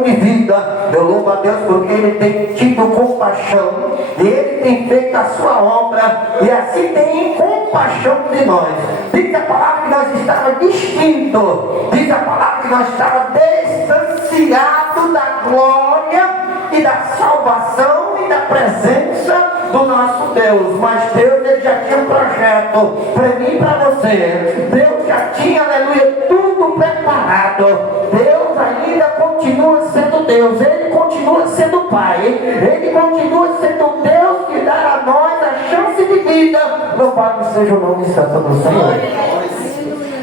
testemunho de vida. Eu louvo a Deus porque Ele tem tido compaixão e Ele tem feito a sua obra e assim tem compaixão de nós. Diz a palavra que nós estávamos distintos, diz a palavra que nós estávamos distanciados da glória e da salvação e da presença do nosso Deus. Mas Deus, Ele já tinha um projeto para mim e para você. Deus já tinha, aleluia, tudo preparado. Deus ainda continua sendo Deus. Ele continua sendo Pai. Ele continua sendo Deus que dá a nós a chance de vida. Louvado seja o nome santo do Senhor.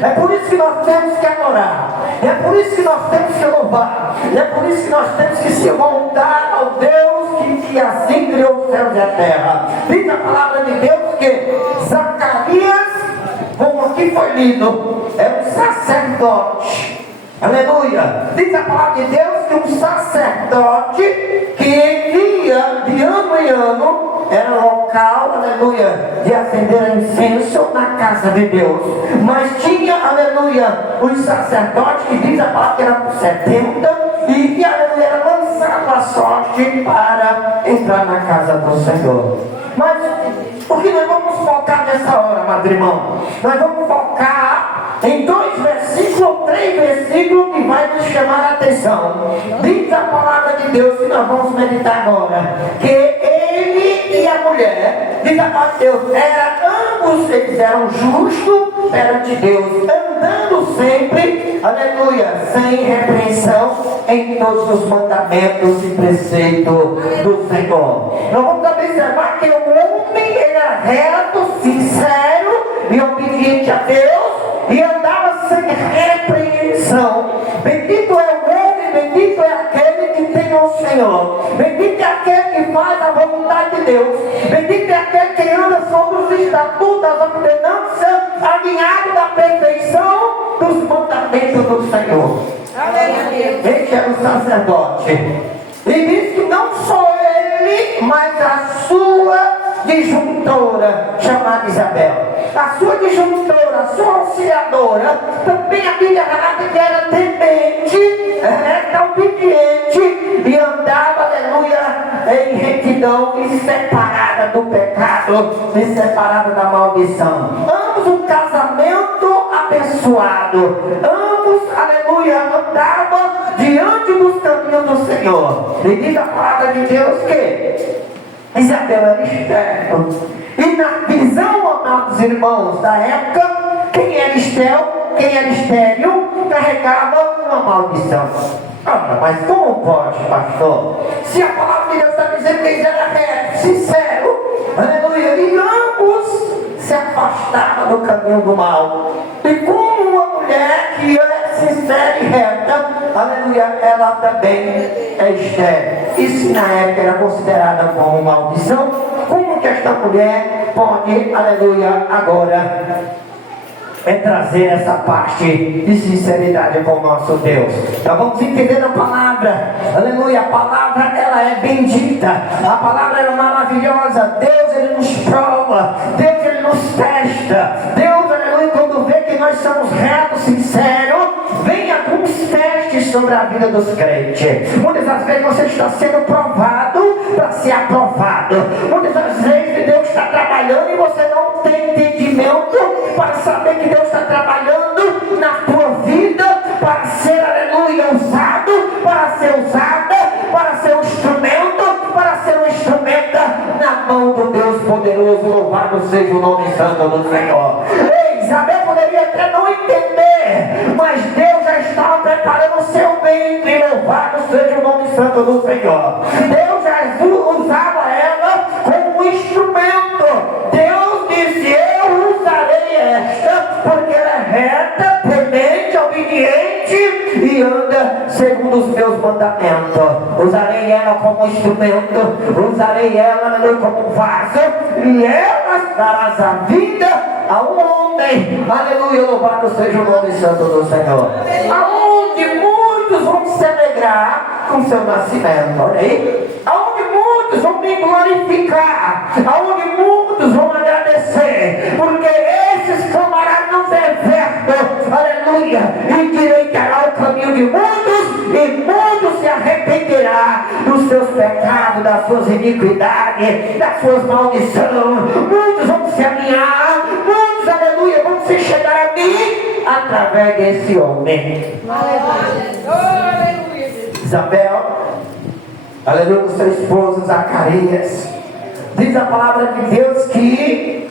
É por isso que nós temos que adorar. É por isso que nós temos que louvar. É por isso que nós temos que se voltar ao Deus que assim criou os céus e a terra. Diz a palavra de Deus que Zacarias, como aqui foi lido, é um sacerdote. Aleluia. Diz a palavra de Deus que um sacerdote que ia de ano em ano era local, aleluia, de acender incenso na casa de Deus. Mas tinha, aleluia, os sacerdotes que diz a palavra que era por 70 e que, aleluia, era lançado a sorte para entrar na casa do Senhor. Mas o que nós vamos focar nessa hora, amado irmão? Nós vamos focar em 2 versículos, 3 versículos que vai nos chamar a atenção. Diz a palavra de Deus que nós vamos meditar agora, que ele e a mulher, diz a palavra de Deus, ambos eles eram justos perante Deus, andando sempre, aleluia, sem repreensão em todos os mandamentos e preceitos do Senhor. Nós vamos observar que o homem era reto, sincero e obediente a Deus e andava sem repreensão. Bendito é o homem, bendito é aquele que tem o Senhor. Bendito é aquele que faz a vontade de Deus. Bendito é aquele que anda sobre os estatutos, as ordenanças, alinhado da perfeição dos mandamentos do Senhor. Este era o sacerdote. E diz que não só ele, mas a sua disjuntora, chamada Isabel. A sua disjuntora, a sua auxiliadora, também a Bíblia relata que era temente, reta, obediente e andava, aleluia, em retidão e separada do pecado e separada da maldição. Ambos um casamento abençoado. Ambos, aleluia, andavam diante dos caminhos do Senhor. E diz a palavra de Deus que Isabel era estéril. E na visão, amados irmãos, da época, quem era estéril carregava uma maldição. Mas como pode, pastor? Se a palavra de Deus está dizendo que ele era reto, sincero, aleluia, e ambos se afastavam do caminho do mal. E como uma mulher que é sincera e reta, aleluia, ela também é estéril. Isso na época era considerada como maldição. Como que esta mulher pode, aleluia, agora trazer essa parte de sinceridade com o nosso Deus? Nós vamos entender a palavra, aleluia. A palavra, ela é bendita, a palavra é maravilhosa. Deus, ele nos prova, Deus, ele nos testa. Deus, aleluia, quando vê que nós somos retos, sinceros, vem alguns testes sobre a vida dos crentes. Muitas das vezes você está sendo provado para ser aprovado. Muitas das vezes Deus está trabalhando e você não tem entendimento para saber que Deus está trabalhando na tua vida para ser, aleluia, usado, para ser usada, para ser um instrumento na mão do Deus poderoso. Louvado seja o nome santo do Senhor. Ei, Isabel poderia até não entender, mas Deus já estava preparando o seu ventre. Louvado seja o nome santo do Senhor. Deus já usava ela como um instrumento. Deus disse: eu usarei esta, porque ela é reta, temente, obediente e anda segundo os meus mandamentos. Usarei ela como instrumento, usarei ela como vaso, e ela dará a vida ao homem. Aleluia, louvado seja o nome santo do Senhor. Aonde muitos vão se alegrar com seu nascimento, olha aí. Aonde muitos vão me glorificar, aonde muitos vão agradecer, porque esses camaradas não desertam, aleluia, e endireitará o caminho de muitos, e muitos se arrependem dos seus pecados, das suas iniquidades, das suas maldições. Muitos vão se alinhar, muitos, aleluia, vão se chegar a mim através desse homem. Isabel, aleluia, do seu esposo Zacarias. Diz a palavra de Deus que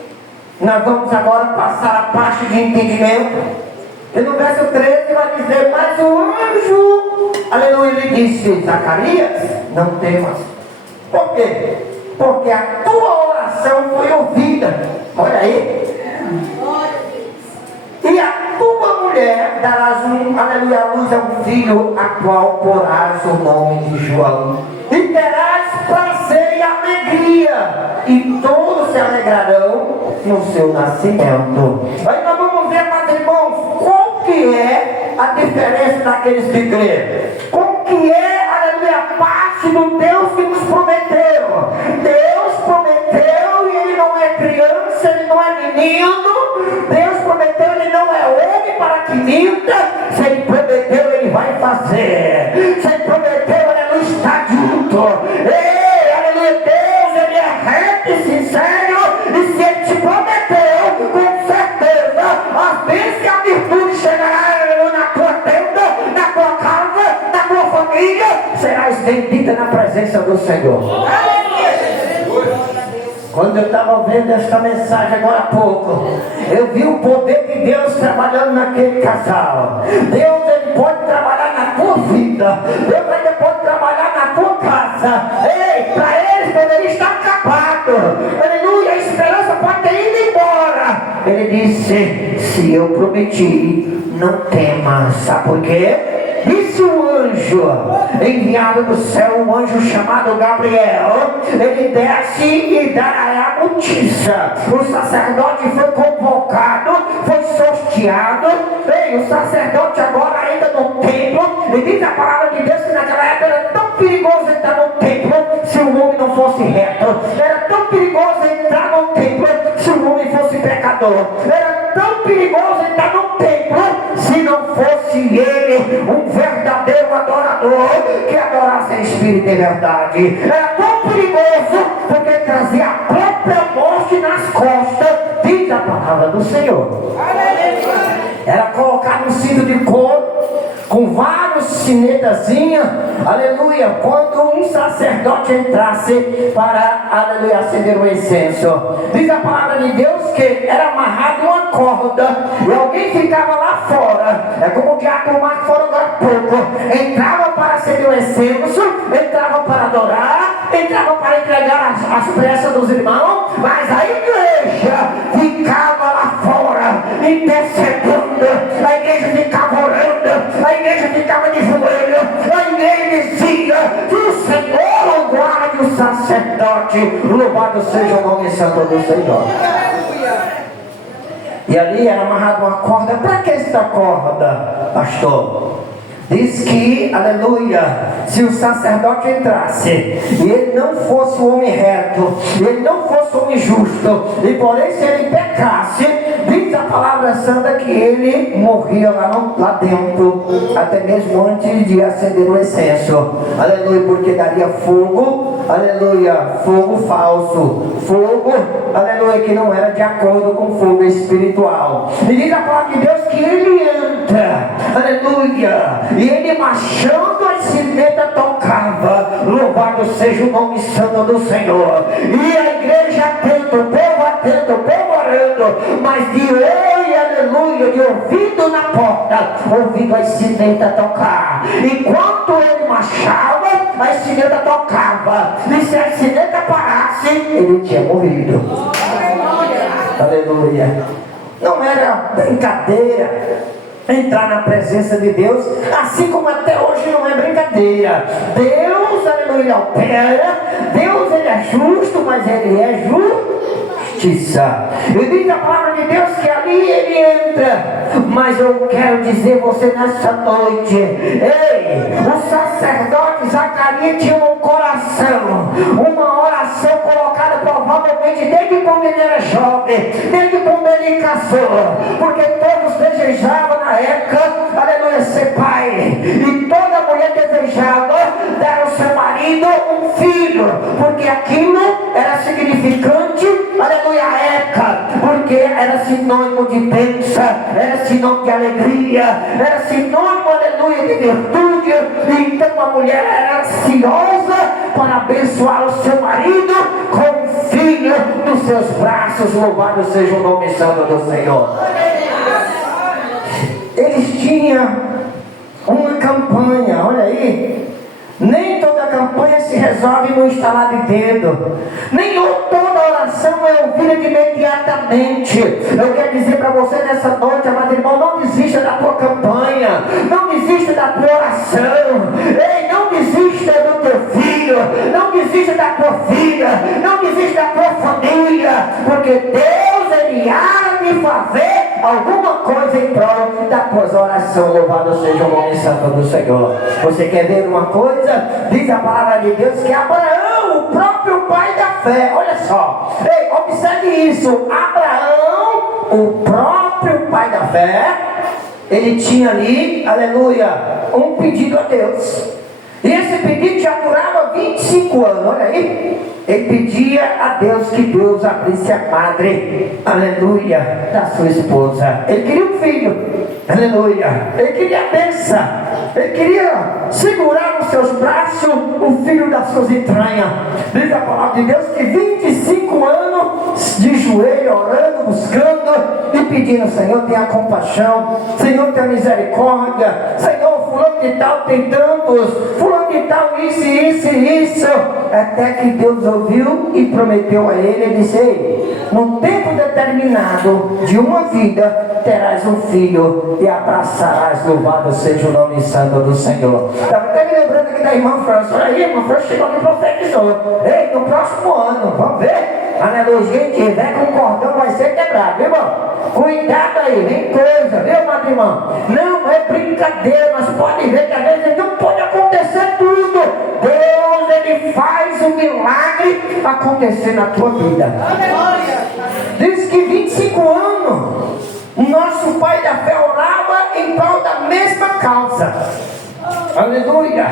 nós vamos agora passar a parte de entendimento. E no verso 13 vai dizer: mas o anjo, aleluia, lhe disse: Zacarias, não temas. Por quê? Porque a tua oração foi ouvida. Olha aí. E a tua mulher darás aleluia, a luz a um filho, a qual porás o nome de João. E terás prazer e alegria, e todos se alegrarão no seu nascimento. Aí nós vamos ver, meus irmãos, qual que é a diferença daqueles que creem. Qual que é, aleluia, a parte do Deus que nos prometeu. Deus prometeu e Ele não é criança, Ele não é menino. Deus prometeu, Ele não é homem para que minta. Se Ele prometeu, Ele vai fazer. Se Ele prometeu, Ele não está junto. Ei, aleluia, Deus, Ele é reto e sincero. E se Ele te prometeu, com certeza, as bênçãos e a virtude chegará na tua tenda, na tua casa, na tua família. Serás bendita na presença do Senhor. Quando eu estava vendo esta mensagem agora há pouco, eu vi o poder de Deus trabalhando naquele casal. Deus, Ele pode trabalhar na tua vida. Deus ainda pode trabalhar na tua casa. Ei, para eles poderia estar acabado. Aleluia, a esperança pode ter ido embora. Ele disse: se eu prometi, não temas. Sabe por quê? E se o anjo enviado do céu, um anjo chamado Gabriel, ele desce e dá a notícia. O sacerdote foi convocado, foi sorteado. Ei, o sacerdote agora ainda no templo. E diz a palavra de Deus que naquela época era tão perigoso entrar no templo se o homem não fosse reto. Era tão perigoso entrar no templo se o homem fosse pecador. Era tão perigoso entrar no templo se não fosse ele um verdadeiro adorador que adorasse em espírito e verdade. Era tão perigoso porque trazia a própria morte nas costas, diz a palavra do Senhor. Era colocar um cinto de couro com vários sinetazinhos, aleluia, quando um sacerdote entrasse para, aleluia, acender o incenso. Diz a palavra de Deus que era amarrado uma corda e alguém ficava lá fora. É como o diácono Marcos falou agora há pouco. Entrava para acender o incenso, entrava para adorar, entrava para entregar as pressas dos irmãos, mas a igreja ficava lá fora, intercedendo. A igreja ficava orando, a igreja ficava de joelho, a igreja dizia que o Senhor guarde o sacerdote, louvado seja o nome santo do Senhor. E ali era amarrada uma corda. Para que esta corda, pastor? Diz que, aleluia, se o sacerdote entrasse e ele não fosse um homem reto, e ele não fosse um homem justo, e porém se ele pecasse, diz a palavra santa que ele morria lá dentro, até mesmo antes de acender o incenso. Aleluia, porque daria fogo, aleluia, fogo falso, fogo, aleluia, que não era de acordo com o fogo espiritual. E diz a palavra de Deus que ele entra, aleluia, e ele marchando a sineta tocava, louvado seja o nome santo do Senhor. E a igreja atento, o povo orando, mas de olho, aleluia, de ouvido na porta, ouvindo a sineta tocar. Enquanto ele marchava, a sineta tocava, e se a sineta parasse, ele tinha morrido. Aleluia. Não era brincadeira entrar na presença de Deus, assim como até hoje não é brincadeira. Deus, aleluia, opera. Deus, ele é justo, mas ele é justiça. E diz a palavra de Deus que ali ele entra. Mas eu quero dizer você nessa noite, ei, o sacerdote Zacarias tinha um coração, uma oração colocada provavelmente desde quando ele era jovem, desde quando ele casou, porque todos desejavam na época, aleluia, ser pai, e toda mulher desejava dar ao seu marido um filho, porque aquilo era significante, aleluia, à época, porque era sinônimo de bênção, era sinônimo de alegria, era sinônimo, aleluia, de virtude. E então a mulher era ansiosa para abençoar o seu marido com o filho nos seus braços. Louvado seja o nome santo do Senhor. Eles tinham uma campanha, olha aí. Nem toda campanha se resolve no estalar de dedo. Nem toda oração é ouvida imediatamente. Eu quero dizer para você nessa noite, amado irmão, não desista da tua campanha. Não desista da tua oração. Ei, não desista do teu filho. Não desista da tua filha. Não desista da tua família. Porque Deus, Ele há de fazer alguma coisa em prol da tua oração. Louvado seja o nome santo do Senhor. Você quer ver uma coisa? Diz a palavra de Deus que Abraão, o próprio pai da fé, olha só, ei, observe isso, Abraão, o próprio pai da fé, ele tinha ali, aleluia, um pedido a Deus. E esse pedido já durava 25 anos, olha aí. Ele pedia a Deus que Deus abrisse a madre, aleluia, da sua esposa. Ele queria um filho, aleluia. Ele queria a bênção. Ele queria segurar nos seus braços o filho das suas entranhas. Diz a palavra de Deus que 25 anos de joelho, orando, buscando e pedindo: Senhor, tenha compaixão, Senhor, tenha misericórdia, Senhor, fulano de tal tem tantos, fulano de tal isso, isso e isso. Até que Deus ouviu e prometeu a ele, ele disse: ei, no tempo determinado de uma vida terás um filho e abraçarás. Louvado seja o nome santo do Senhor. Estava até me lembrando aqui da irmã França. Olha aí, irmã França chegou aqui e profetizou. Ei, no próximo ano, vamos ver? Aleluia, quem tiver com o cordão vai ser quebrado, viu, irmão? Cuidado aí, vem coisa, viu, meu irmão? Não é brincadeira, mas pode ver que às vezes não pode acontecer tudo. Deus, Ele faz um milagre acontecer na tua vida. Diz que 25 anos o nosso pai da fé orava em prol da mesma causa. Aleluia.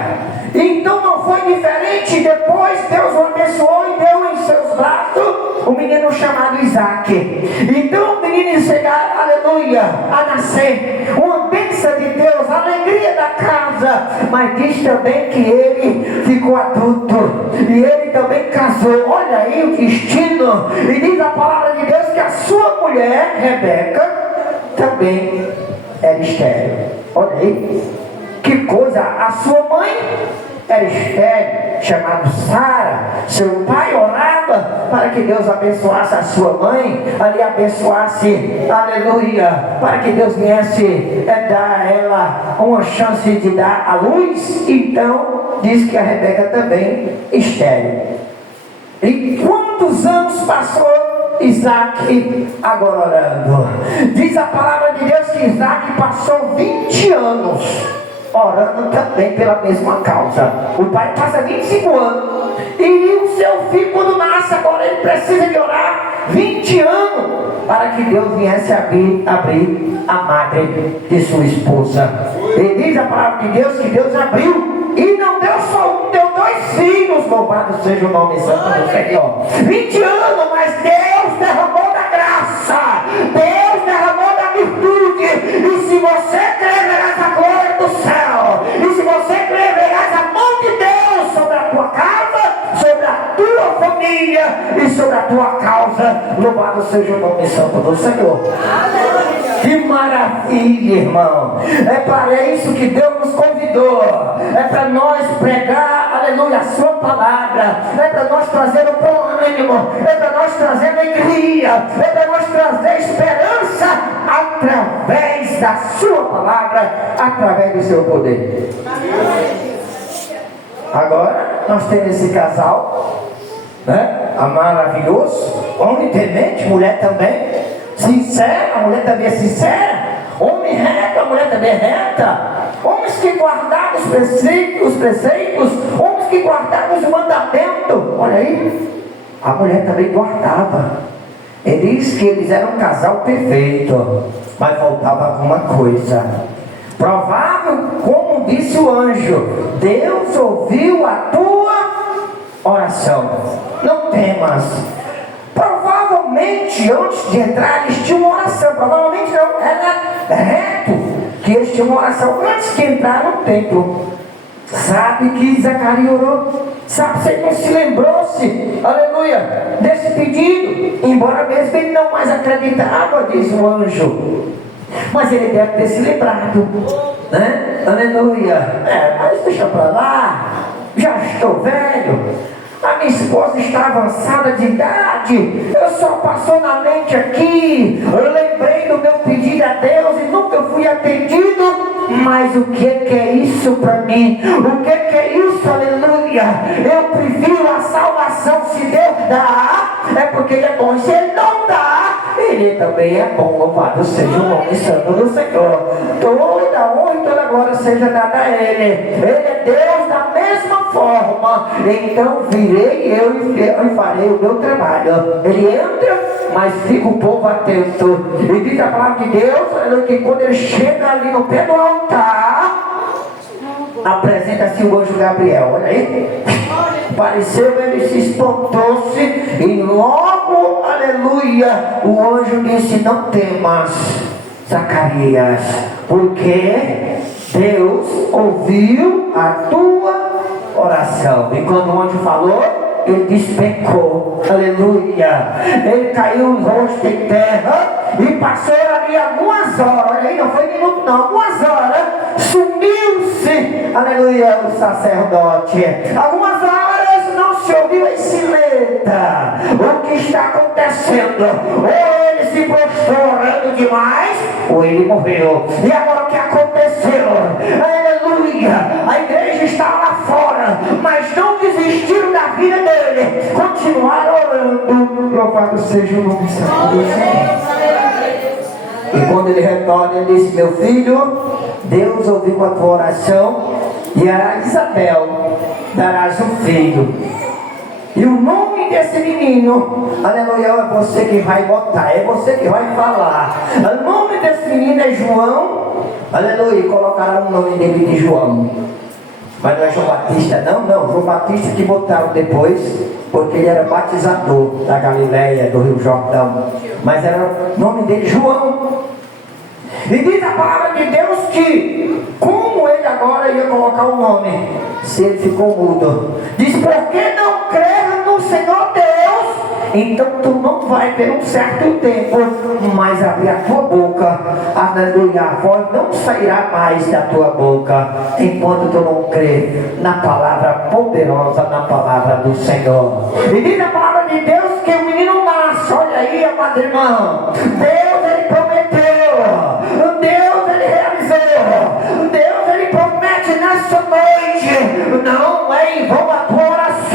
Então não foi diferente. Depois Deus o abençoou e deu em seus braços um menino chamado Isaac. Então o menino chegar, aleluia, a nascer, uma bênção de Deus, a alegria da casa. Mas diz também que ele ficou adulto e ele também casou. Olha aí o destino. E diz a palavra de Deus que a sua mulher, Rebeca, também era estéril. Olha aí. Que coisa, a sua mãe era estéril, chamada Sara. Seu pai orava para que Deus abençoasse a sua mãe, ali abençoasse, aleluia, para que Deus viesse dar a ela uma chance de dar a luz. Então, diz que a Rebeca também estéril. E quantos anos passou Isaac agora orando? Diz a palavra de Deus que Isaac passou 20 anos orando também pela mesma causa. O pai passa 25 anos e o seu filho, quando nasce, agora ele precisa de orar 20 anos para que Deus viesse abrir a madre de sua esposa. E diz a palavra de Deus que Deus abriu e não deu só um, deu 2 filhos. Louvado seja o nome santo do Senhor. 20 anos, mas Deus derramou da graça, Deus derramou da virtude. E se você crer, verás a glória do céu. E se você crer, verás a mão de Deus sobre a tua casa, sobre a tua família e sobre a tua causa. Louvado seja o nome santo do Senhor. Que maravilha, irmão. É para isso que Deus nos convidou. É para nós pregar, aleluia, a sua palavra. É para nós trazer o bom ânimo. É para nós trazer alegria. É para nós trazer esperança através da sua palavra, através do seu poder. Agora nós temos esse casal, né? Maravilhoso, homem temente, mulher também sincera, a mulher também é sincera, homem reto, a mulher também é reta, homens que guardavam os preceitos, homens que guardavam os mandamentos. Olha aí, a mulher também guardava. Ele diz que eles eram um casal perfeito, mas faltava alguma coisa. Provável, como disse o anjo: Deus ouviu a tua oração. Não temas. Provavelmente, antes de entrar, eles tinham uma oração. Provavelmente não, era reto que eles tinham uma oração antes de entrar no templo. Sabe que Zacarias orou? Sabe se ele não se lembrou-se, aleluia, desse pedido? Embora mesmo ele não mais acreditava, diz o anjo. Mas ele deve ter se lembrado, né? Aleluia. Mas deixa pra lá, já estou velho. A minha esposa está avançada de idade. Eu só passou na mente aqui. Eu lembrei do meu pedido a Deus e nunca fui atendido. Mas o que é isso para mim? O que é isso? Aleluia. Eu prefiro a salvação. Se Deus dá, é porque Ele é bom. Se Ele não dá, Ele também é bom. Louvado seja o nome santo do Senhor. Toda honra e toda glória seja dada a Ele. Ele é Deus da mesma forma. Então virei eu e farei o meu trabalho. Ele entra, mas fica o povo atento. E diz a palavra de Deus, que quando ele chega ali no pé do altar, apresenta-se o anjo Gabriel. Olha aí. Apareceu, ele se espantou-se e logo, aleluia, o anjo disse: não temas, Zacarias, porque Deus ouviu a tua oração. E quando o anjo falou, ele despencou, aleluia, ele caiu no rosto em terra e passou ali algumas horas. Olha aí, não foi minuto não, algumas horas. Sumiu-se, aleluia, o sacerdote. Algumas horas não se ouviu em silêncio o que está acontecendo. Ou ele se prostrou orando demais, ou ele morreu. E agora o que aconteceu? Aleluia, a igreja está lá fora, mas não desistiram da vida dele, continuaram orando. Louvado seja o nome santo do Senhor. E quando ele retorna, ele disse: meu filho, Deus ouviu a tua oração, e a Isabel darás um filho. E o nome desse menino, aleluia, é você que vai botar, é você que vai falar. O nome desse menino é João, aleluia, e colocaram o nome dele de João. Mas não é João Batista, não, João Batista que botaram depois, porque ele era batizador da Galileia, do Rio Jordão. Mas era o nome dele João. E diz a palavra de Deus que, como ele agora ia colocar o nome, se ele ficou mudo, diz: porque não crer no Senhor Deus, então tu não vai ter um certo tempo mais abrir a tua boca, aleluia, a voz não sairá mais da tua boca, enquanto tu não crer na palavra poderosa, na palavra do Senhor. E diz a palavra de Deus que o menino nasce. Olha aí, amado irmão, Deus, ele prometeu, Deus, ele realizou, Deus, ele promete nessa noite. Não é em vão a tua oração.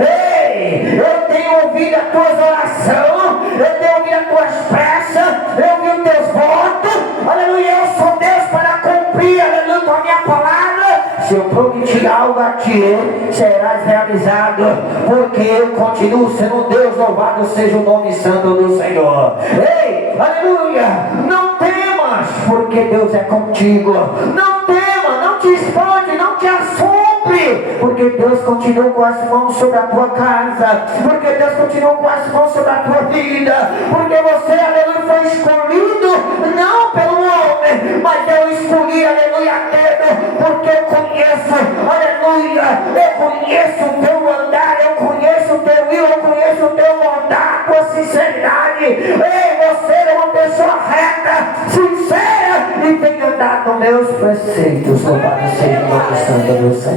Ei, eu tenho ouvido as tuas orações, eu tenho ouvido as tuas preces, eu ouvi os teus votos, aleluia. Eu sou Deus para cumprir, aleluia, com a minha palavra. Se eu prometi algo a ti, serás realizado, porque eu continuo sendo Deus. Louvado seja o nome santo do Senhor. Ei, aleluia, não temas, porque Deus é contigo. Não temas, não te espante, não te assombre, porque Deus continua com as mãos sobre a tua casa, porque Deus continua com as mãos sobre a tua vida, porque você, aleluia, foi escolhido não pelo homem, mas eu escolhi, aleluia, dedo, porque eu conheço, aleluia, eu conheço o teu andar, eu conheço o teu ir, eu conheço o teu andar, a tua sinceridade. Ei, você é uma pessoa reta, sincera, e tem andado nos meus preceitos. Louvado seja o nome santo do Senhor.